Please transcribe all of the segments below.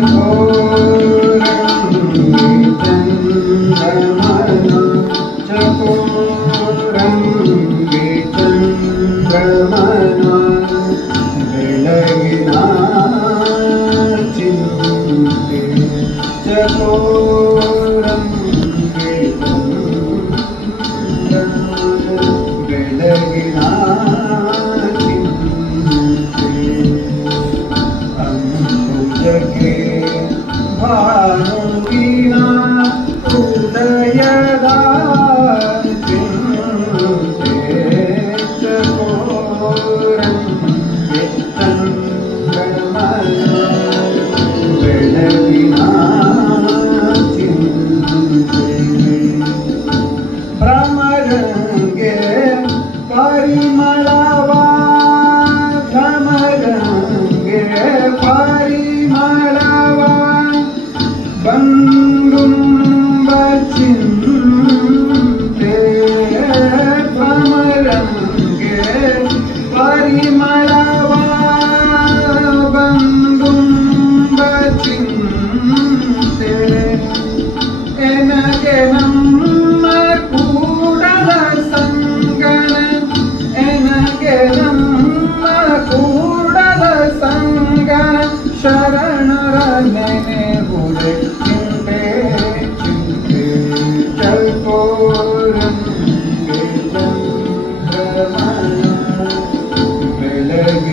the cold. Pari மாள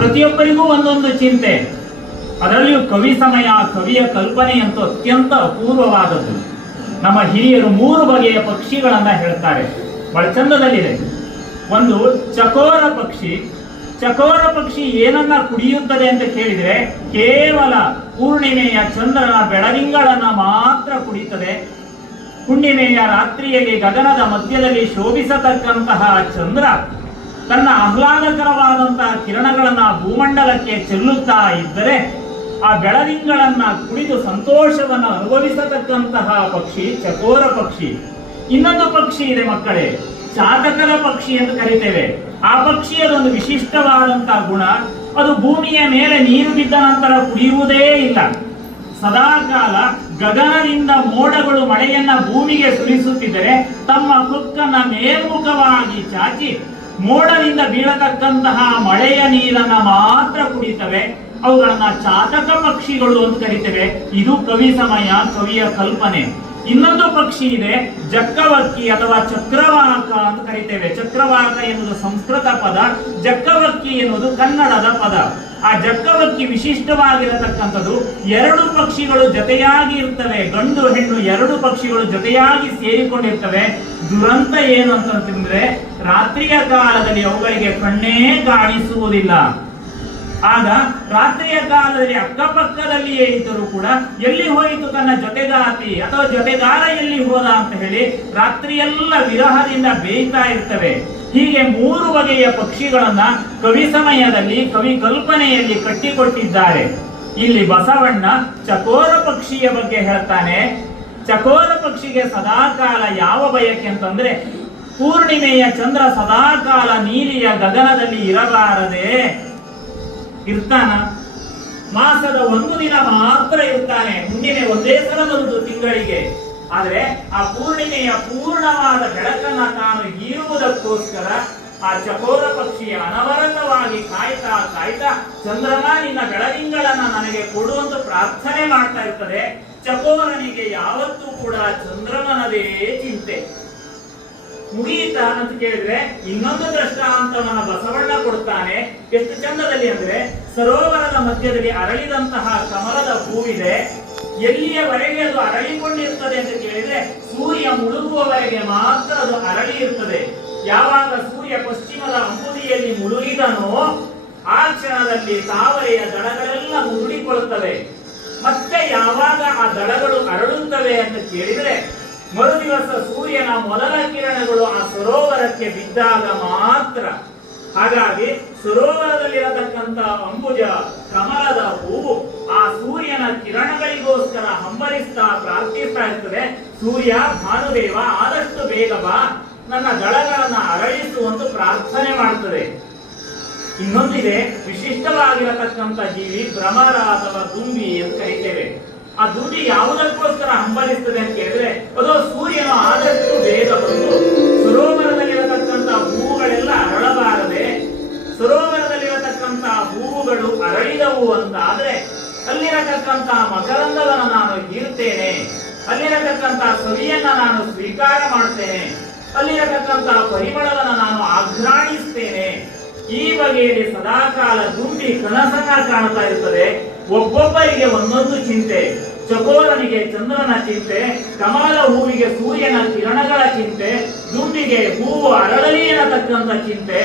ಪ್ರತಿಯೊಬ್ಬರಿಗೂ ಒಂದೊಂದು ಚಿಂತೆ. ಅದರಲ್ಲಿಯೂ ಕವಿ ಸಮಯ, ಕವಿಯ ಕಲ್ಪನೆ ಅಂತೂ ಅತ್ಯಂತ ಅಪೂರ್ವವಾದದ್ದು. ನಮ್ಮ ಹಿರಿಯರು ಮೂರು ಬಗೆಯ ಪಕ್ಷಿಗಳನ್ನ ಹೇಳ್ತಾರೆ. ಬಹಳ ಚಂದದಲ್ಲಿದೆ ಒಂದು, ಚಕೋರ ಪಕ್ಷಿ. ಚಕೋರ ಪಕ್ಷಿ ಏನನ್ನ ಕುಡಿಯುತ್ತದೆ ಅಂತ ಕೇಳಿದ್ರೆ ಕೇವಲ ಪೂರ್ಣಿಮೆಯ ಚಂದ್ರನ ಬೆಳದಿಂಗಳನ್ನ ಮಾತ್ರ ಕುಡಿಯುತ್ತದೆ ಹುಣ್ಣಿಮೆಯ ರಾತ್ರಿಯಲ್ಲಿ ಗಗನದ ಮಧ್ಯದಲ್ಲಿ ಶೋಭಿಸತಕ್ಕಂತಹ ಚಂದ್ರ. ತನ್ನ ಆಹ್ಲಾದಕರವಾದಂತಹ ಕಿರಣಗಳನ್ನು ಭೂಮಂಡಲಕ್ಕೆ ಚೆಲ್ಲುತ್ತಾ ಇದ್ದರೆ ಆ ಬೆಳದಿಂಗಳನ್ನ ಕುಡಿದು ಸಂತೋಷವನ್ನು ಅನುಭವಿಸತಕ್ಕಂತಹ ಪಕ್ಷಿ ಚಕೋರ ಪಕ್ಷಿ. ಇನ್ನೊಂದು ಪಕ್ಷಿ ಇದೆ ಮಕ್ಕಳೇ, ಚಾತಕರ ಪಕ್ಷಿ ಎಂದು ಕರಿತೇವೆ. ಆ ಪಕ್ಷಿಯದೊಂದು ವಿಶಿಷ್ಟವಾದಂತಹ ಗುಣ. ಅದು ಭೂಮಿಯ ಮೇಲೆ ನೀರು ಬಿದ್ದ ನಂತರ ಕುಡಿಯುವುದೇ ಇಲ್ಲ. ಸದಾಕಾಲ ಗಗನದಿಂದ ಮೋಡಗಳು ಮಳೆಯನ್ನ ಭೂಮಿಗೆ ಸುರಿಸುತ್ತಿದ್ದರೆ ತಮ್ಮ ಕುಕ್ಕನ್ನ ಮೇಲ್ಮುಖವಾಗಿ ಚಾಚಿ ಮೋಡದಿಂದ ಬೀಳತಕ್ಕಂತಹ ಮಳೆಯ ನೀರನ್ನ ಮಾತ್ರ ಕುಡಿತವೆ, ಅವುಗಳನ್ನ ಚಾತಕ ಪಕ್ಷಿಗಳು ಅಂತ ಕರಿತೇವೆ. ಇದು ಕವಿ ಸಮಯ, ಕವಿಯ ಕಲ್ಪನೆ. ಇನ್ನೊಂದು ಪಕ್ಷಿ ಇದೆ ಜಕ್ಕವಕ್ಕಿ ಅಥವಾ ಚಕ್ರವಾಹಕ ಅಂತ ಕರಿತೇವೆ. ಚಕ್ರವಾಹಕ ಎನ್ನುವುದು ಸಂಸ್ಕೃತ ಪದ ಜಕ್ಕವಕ್ಕಿ ಎನ್ನುವುದು ಕನ್ನಡದ ಪದ. ಆ ಜಕ್ಕವಕ್ಕಿ ವಿಶಿಷ್ಟವಾಗಿರತಕ್ಕಂಥದ್ದು ಎರಡು ಪಕ್ಷಿಗಳು ಜೊತೆಯಾಗಿ ಇರ್ತವೆ, ಗಂಡು ಹೆಣ್ಣು ಎರಡು ಪಕ್ಷಿಗಳು ಜೊತೆಯಾಗಿ ಸೇರಿಕೊಂಡಿರ್ತವೆ. ದುರಂತ ಏನು ಅಂತಂದ್ರೆ ರಾತ್ರಿಯ ಕಾಲದಲ್ಲಿ ಅವುಗಳಿಗೆ ಕಣ್ಣೇ ಕಾಣಿಸುವುದಿಲ್ಲ. ಆಗ ರಾತ್ರಿಯ ಕಾಲದಲ್ಲಿ ಅಕ್ಕಪಕ್ಕದಲ್ಲಿಯೇ ಇದ್ದರೂ ಕೂಡ ಎಲ್ಲಿ ಹೋಯಿತು ತನ್ನ ಜೊತೆಗಾತಿ ಅಥವಾ ಜೊತೆಗಾರ ಎಲ್ಲಿ ಹೋದ ಅಂತ ಹೇಳಿ ರಾತ್ರಿಯೆಲ್ಲ ವಿರಹದಿಂದ ಬೇಯ್ತಾ ಇರ್ತವೆ. ಹೀಗೆ ಮೂರು ಬಗೆಯ ಪಕ್ಷಿಗಳನ್ನ ಕವಿ ಸಮಯದಲ್ಲಿ, ಕವಿ ಕಲ್ಪನೆಯಲ್ಲಿ ಕಟ್ಟಿಕೊಟ್ಟಿದ್ದಾರೆ. ಇಲ್ಲಿ ಬಸವಣ್ಣ ಚಕೋರ ಪಕ್ಷಿಯ ಬಗ್ಗೆ ಹೇಳ್ತಾನೆ. ಚಕೋರ ಪಕ್ಷಿಗೆ ಸದಾಕಾಲ ಯಾವ ಬಯಕೆ ಅಂತಂದ್ರೆ, ಪೂರ್ಣಿಮೆಯ ಚಂದ್ರ ಸದಾಕಾಲ ನೀಲಿಯ ಗಗನದಲ್ಲಿ ಇರಬಾರದೆ. ಇರ್ತಾನ? ಮಾಸದ ಒಂದು ದಿನ ಮಾತ್ರ ಇರ್ತಾನೆ. ಹುಣ್ಣಿಮೆ ಒಂದೇ ಸಲ ಬರುದು ತಿಂಗಳಿಗೆ. ಆದ್ರೆ ಆ ಪೂರ್ಣಿಮೆಯ ಪೂರ್ಣವಾದ ಬೆಳಕನ್ನ ತಾನು ಹೀರುವುದಕ್ಕೋಸ್ಕರ ಆ ಚಕೋರ ಪಕ್ಷಿಯ ಅನವರತವಾಗಿ ಕಾಯ್ತಾ ಕಾಯ್ತಾ ಚಂದ್ರನ ನಿನ್ನ ಬೆಳದಿಂಗಳನ್ನ ನನಗೆ ಕೊಡುವಂತ ಪ್ರಾರ್ಥನೆ ಮಾಡ್ತಾ ಇರ್ತದೆ. ಚಕೋರನಿಗೆ ಯಾವತ್ತೂ ಕೂಡ ಚಂದ್ರಮನದೇ ಚಿಂತೆ. ಮುಗಿಯಿತಾ ಅಂತ ಕೇಳಿದ್ರೆ ಇನ್ನೊಂದು ದೃಷ್ಟಾಂತವನ್ನ ಬಸವಣ್ಣ ಕೊಡ್ತಾನೆ. ಎಷ್ಟು ಚಂದದಲ್ಲಿ ಅಂದ್ರೆ ಸರೋವರದ ಮಧ್ಯದಲ್ಲಿ ಅರಳಿದಂತಹ ಕಮಲದ ಹೂವಿದೆ. ಎಲ್ಲಿಯವರೆಗೆ ಅದು ಅರಳಿಕೊಂಡಿರ್ತದೆ ಅಂತ ಕೇಳಿದ್ರೆ ಸೂರ್ಯ ಮುಳುಗುವವರೆಗೆ ಮಾತ್ರ ಅದು ಅರಳಿ ಇರ್ತದೆ ಯಾವಾಗ ಸೂರ್ಯ ಪಶ್ಚಿಮದ ಅಂಬುದಿಯಲ್ಲಿ ಮುಳುಗಿದನೋ ಆ ಕ್ಷಣದಲ್ಲಿ ತಾವರೆಯ ದಳಗಳೆಲ್ಲ ಮುರುಡಿಕೊಳ್ಳುತ್ತವೆ. ಮತ್ತೆ ಯಾವಾಗ ಆ ದಳಗಳು ಅರಳುತ್ತವೆ ಅಂತ ಕೇಳಿದರೆ ಮರುದಿವಸ ಸೂರ್ಯನ ಮೊದಲ ಕಿರಣಗಳು ಆ ಸರೋವರಕ್ಕೆ ಬಿದ್ದಾಗ ಮಾತ್ರ. ಹಾಗಾಗಿ ಸರೋವರದಲ್ಲಿರತಕ್ಕಂತಹ ಅಂಬುಜ ಕಮಲದ ಸೂರ್ಯ ಭಾನುದೇವ ಆದಷ್ಟು ಬೇಗ ಬಾ. ನನ್ನ ದಳಗಳನ್ನ ಅರಳಿಸುವಂತ ಪ್ರಾರ್ಥನೆ ಮಾಡುತ್ತದೆ ಇನ್ನೊಂದಿದೆ ವಿಶಿಷ್ಟವಾಗಿರತಕ್ಕಂತ ಜೀವಿ ಭ್ರಮರ ಅಥವಾ ದುಂಬಿ ಅಂತ ಕರಿತೇವೆ. ಆ ದುಂಬಿ ಯಾವುದಕ್ಕೋಸ್ಕರ ಹಂಬಲಿಸ್ತದೆ ಅಂತ ಕೇಳಿದ್ರೆ ಅದು ಸೂರ್ಯನು ಆದಷ್ಟು ಬೇಗ ಬಂದು ಸರೋವರದಲ್ಲಿರತಕ್ಕಂಥ ಹೂವುಗಳೆಲ್ಲ ಅರಳಬಾರದೆ ಸರೋವರದಲ್ಲಿರತಕ್ಕಂತ ಹೂವುಗಳು ಅರಳಿದವು ಅಂತ ಆದ್ರೆ ಅಲ್ಲಿರತಕ್ಕಂತ ಮಕರಂದವನ್ನು ನಾನು ಹೀರ್ತೇನೆ ಅಲ್ಲಿರತಕ್ಕಂತ ಸವಿಯನ್ನ ನಾನು ಸ್ವೀಕಾರ ಮಾಡ್ತೇನೆ ಅಲ್ಲಿರತಕ್ಕಂತಹ ಪರಿಮಳವನ್ನು ನಾನು ಆಘ್ರಾಣಿಸ್ತೇನೆ ಈ ಬಗೆಯಲ್ಲಿ ಸದಾಕಾಲ ದುಂಬಿ ಕನಸನ್ನ ಕಾಣ್ತಾ ಇರ್ತದೆ. ಒಬ್ಬೊಬ್ಬರಿಗೆ ಒಂದೊಂದು ಚಿಂತೆ. ಚಕೋರನಿಗೆ ಚಂದ್ರನ ಚಿಂತೆ, ಕಮಲ ಹೂವಿಗೆ ಸೂರ್ಯನ ಕಿರಣಗಳ ಚಿಂತೆ ದುಂಬಿಗೆ ಹೂವು ಅರಳಲಿ ಅನ್ನತಕ್ಕಂಥ ಚಿಂತೆ.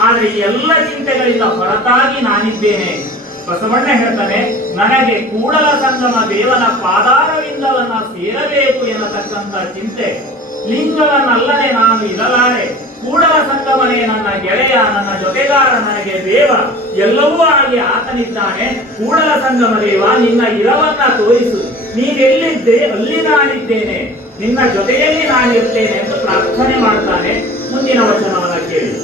ಆದ್ರೆ ಎಲ್ಲ ಚಿಂತೆಗಳಿಂದ ಹೊರತಾಗಿ ನಾನಿದ್ದೇನೆ. ಬಸವಣ್ಣ ಹೇಳ್ತಾನೆ, ನನಗೆ ಕೂಡಲ ಸಂಗಮ ದೇವನ ಪಾದಾರವಿಂದವನ್ನ ಸೇರಬೇಕು ಎನ್ನತಕ್ಕಂತ ಚಿಂತೆ. ಲಿಂಗವನ್ನಲ್ಲದೆ ನಾನು ಇರಲಾರೆ ಕೂಡಲ ಸಂಗಮನೇ ನನ್ನ ಗೆಳೆಯ, ನನ್ನ ಜೊತೆಗಾರ, ನನಗೆ ದೇವ. ಎಲ್ಲವೂ ಆಗಿ ಆತನಿದ್ದಾನೆ. ಕೂಡಲ ಸಂಗಮ ದೇವ, ನಿನ್ನ ಇರವನ್ನ ತೋರಿಸು. ನೀನೆಲ್ಲಿದ್ದೆ ಅಲ್ಲಿ ನಾನಿದ್ದೇನೆ. ನಿನ್ನ ಜೊತೆಯಲ್ಲಿ ನಾನಿರ್ತೇನೆ ಎಂದು ಪ್ರಾರ್ಥನೆ ಮಾಡ್ತಾನೆ ಮುಂದಿನ ವಚನವನ್ನ ಕೇಳಿ.